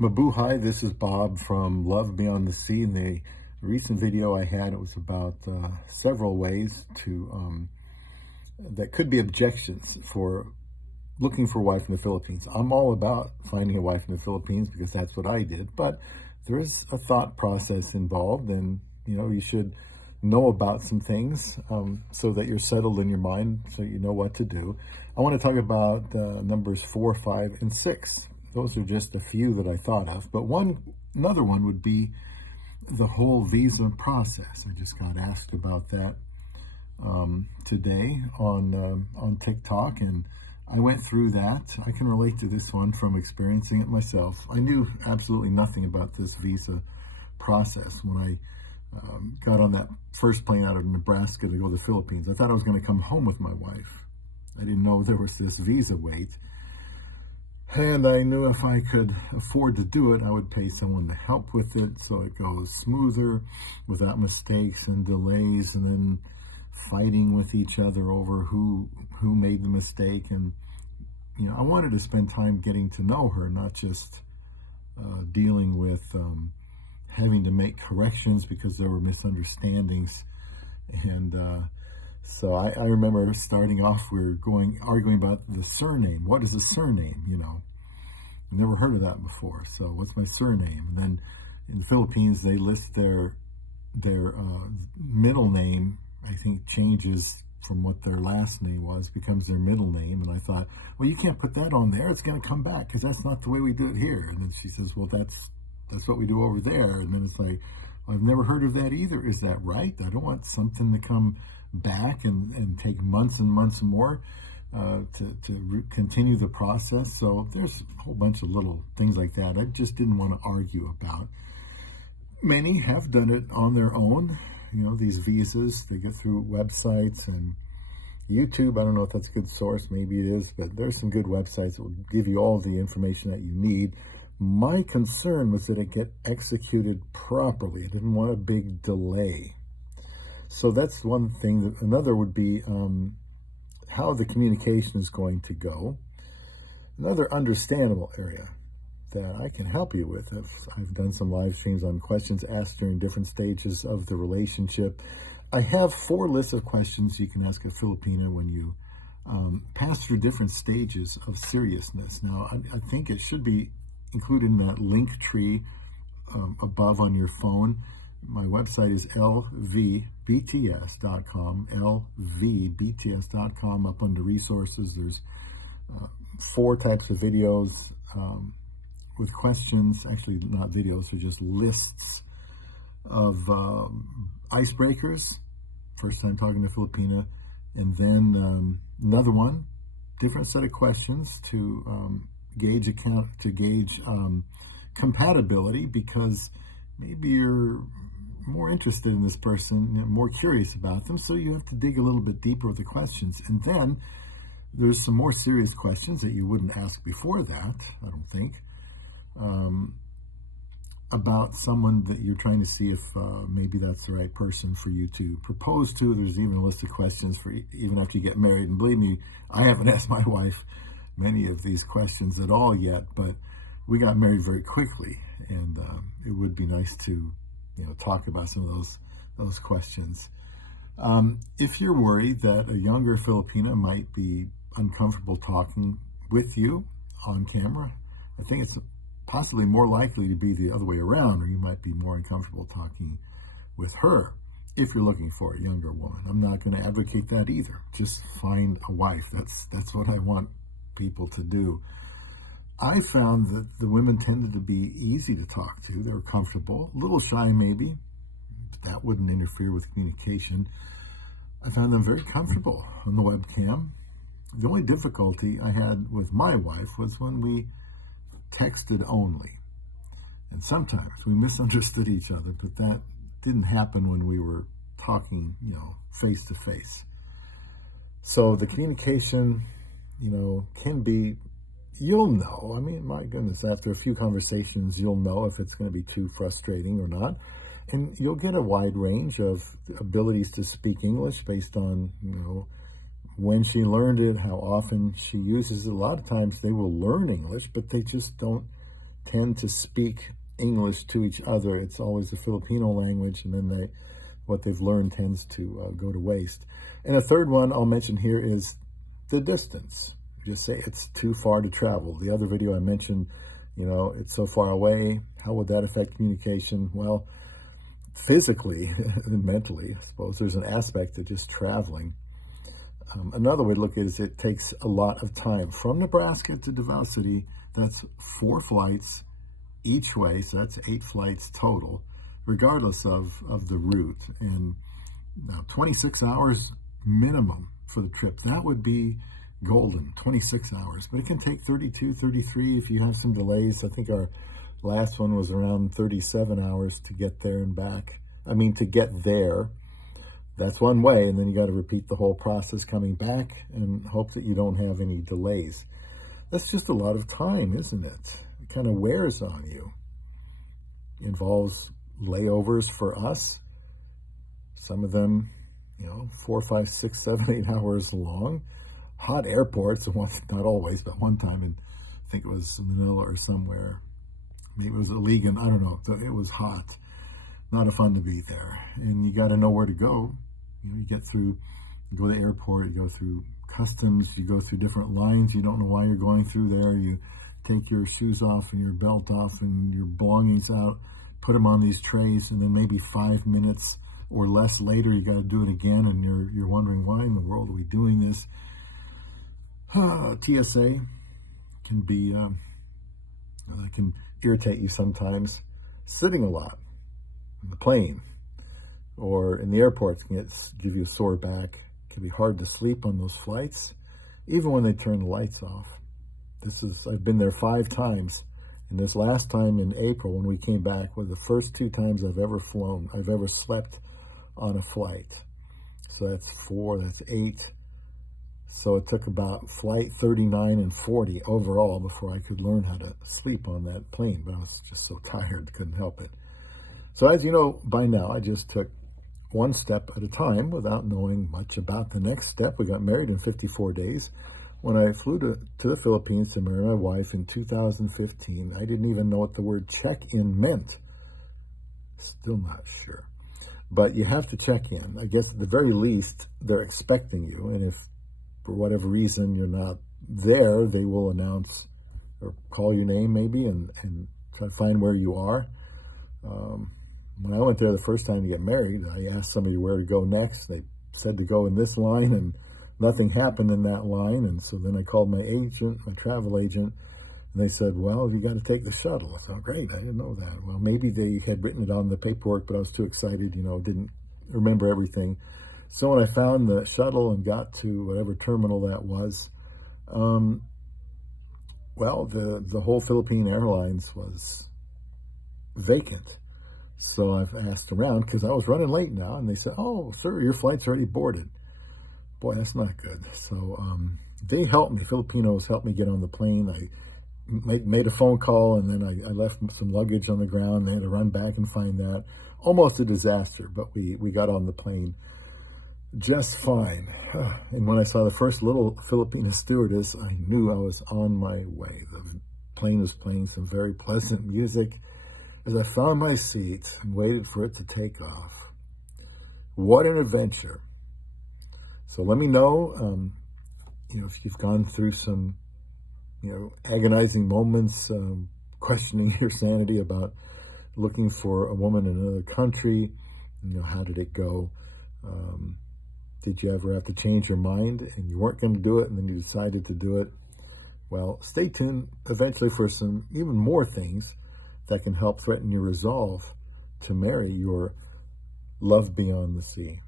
Mabuhay, this is Bob from Love Beyond the Sea. In the recent video I had, it was about several ways to that could be objections for looking for a wife in the Philippines. I'm all about finding a wife in the Philippines because that's what I did, but there is a thought process involved, and you should know about some things so that you're settled in your mind, so you know what to do. I want to talk about numbers 4, 5, and 6. Those are just a few that I thought of, but another one would be the whole visa process. I just got asked about that today on TikTok, and I went through that. I can relate to this one from experiencing it myself. I knew absolutely nothing about this visa process when I got on that first plane out of Nebraska to go to the Philippines. I thought I was going to come home with my wife. I didn't know there was this visa wait. And I knew if I could afford to do it, I would pay someone to help with it so it goes smoother without mistakes and delays and then fighting with each other over who made the mistake. And I wanted to spend time getting to know her, not just dealing with having to make corrections because there were misunderstandings. And so I remember starting off, we were arguing about the surname. What is a surname? I've never heard of that before. So what's my surname? And then in the Philippines, they list their middle name, I think changes from what their last name was, becomes their middle name. And I thought, well, you can't put that on there. It's going to come back because that's not the way we do it here. And then she says, well, that's what we do over there. And then it's like, well, I've never heard of that either. Is that right? I don't want something to come back and take months and months more to continue the process. So there's a whole bunch of little things like that I just didn't want to argue about. Many have done it on their own. These visas, they get through websites and YouTube. I don't know if that's a good source. Maybe it is, but there's some good websites that will give you all the information that you need. My concern was that it get executed properly. I didn't want a big delay. So that's one thing. Another would be how the communication is going to go. Another understandable area that I can help you with. I've done some live streams on questions asked during different stages of the relationship. I have 4 lists of questions you can ask a Filipina when you pass through different stages of seriousness. Now, I think it should be included in that link tree above on your phone. My website is lvbts.com, lvbts.com. Up under resources, there's 4 types of videos with questions, actually not videos, they're just lists of icebreakers, first time talking to Filipina, and then another one, different set of questions to gauge compatibility, because maybe you're more interested in this person, more curious about them, so you have to dig a little bit deeper with the questions. And then there's some more serious questions that you wouldn't ask before that, I don't think, about someone that you're trying to see if maybe that's the right person for you to propose to. There's even a list of questions for even after you get married. And believe me, I haven't asked my wife many of these questions at all yet, but we got married very quickly, and it would be nice to talk about some of those questions. If you're worried that a younger Filipina might be uncomfortable talking with you on camera, I think it's possibly more likely to be the other way around, or you might be more uncomfortable talking with her if you're looking for a younger woman. I'm not going to advocate that either. Just find a wife. That's what I want people to do. I found that the women tended to be easy to talk to. They were comfortable, a little shy maybe, but that wouldn't interfere with communication. I found them very comfortable on the webcam. The only difficulty I had with my wife was when we texted only. And sometimes we misunderstood each other, but that didn't happen when we were talking, face to face. So the communication, can be, you'll know. I mean, my goodness, after a few conversations, you'll know if it's going to be too frustrating or not. And you'll get a wide range of abilities to speak English based on, when she learned it, how often she uses it. A lot of times they will learn English, but they just don't tend to speak English to each other. It's always the Filipino language, and then what they've learned tends to go to waste. And a third one I'll mention here is the distance. Just say it's too far to travel. The other video I mentioned, it's so far away. How would that affect communication? Well, physically and mentally, I suppose there's an aspect to just traveling. Another way to look at it is it takes a lot of time. From Nebraska to Davao City, that's 4 flights each way, so that's 8 flights total, regardless of the route. And now 26 hours minimum for the trip. That would be golden, 26 hours. But it can take 32, 33 if you have some delays. I think our last one was around 37 hours to get there and back. To get there. That's one way, and then you got to repeat the whole process coming back and hope that you don't have any delays. That's just a lot of time, isn't it? It kind of wears on you. It involves layovers for us. Some of them, 4, 5, 6, 7, 8 hours long. Hot airports, not always, but one time I think it was Manila or somewhere. Maybe it was Iligan, I don't know. It was hot. Not a fun to be there. And you got to know where to go. You go to the airport, you go through customs, you go through different lines. You don't know why you're going through there. You take your shoes off and your belt off and your belongings out, put them on these trays, and then maybe 5 minutes or less later, you got to do it again, and you're wondering, why in the world are we doing this? TSA can be, that can irritate you sometimes. Sitting a lot in the plane or in the airports can give you a sore back. It can be hard to sleep on those flights, even when they turn the lights off. I've been there 5 times, and this last time in April when we came back were the first 2 times I've ever slept on a flight. So that's 4, that's 8. So it took about flight 39 and 40 overall before I could learn how to sleep on that plane, but I was just so tired, couldn't help it. So as you know by now, I just took one step at a time without knowing much about the next step. We got married in 54 days. When I flew to the Philippines to marry my wife in 2015, I didn't even know what the word check-in meant. Still not sure. But you have to check in. I guess at the very least, they're expecting you. And if for whatever reason you're not there, they will announce or call your name maybe and try to find where you are. When I went there the first time to get married, I asked somebody where to go next. They said to go in this line, and nothing happened in that line. And so then I called my agent, my travel agent, and they said, well, you got to take the shuttle. I said, oh, great, I didn't know that. Well, maybe they had written it on the paperwork, but I was too excited, didn't remember everything. So when I found the shuttle and got to whatever terminal that was, the whole Philippine Airlines was vacant. So I've asked around because I was running late now, and they said, oh, sir, your flight's already boarded. Boy, that's not good. So they helped me. Filipinos helped me get on the plane. I made a phone call, and then I left some luggage on the ground. They had to run back and find that. Almost a disaster, but we got on the plane just fine. And when I saw the first little Filipina stewardess, I knew I was on my way. The plane was playing some very pleasant music as I found my seat and waited for it to take off. What an adventure. So let me know, if you've gone through some, agonizing moments, questioning your sanity about looking for a woman in another country. How did it go? Did you ever have to change your mind and you weren't going to do it and then you decided to do it? Well, stay tuned eventually for some even more things that can help threaten your resolve to marry your love beyond the sea.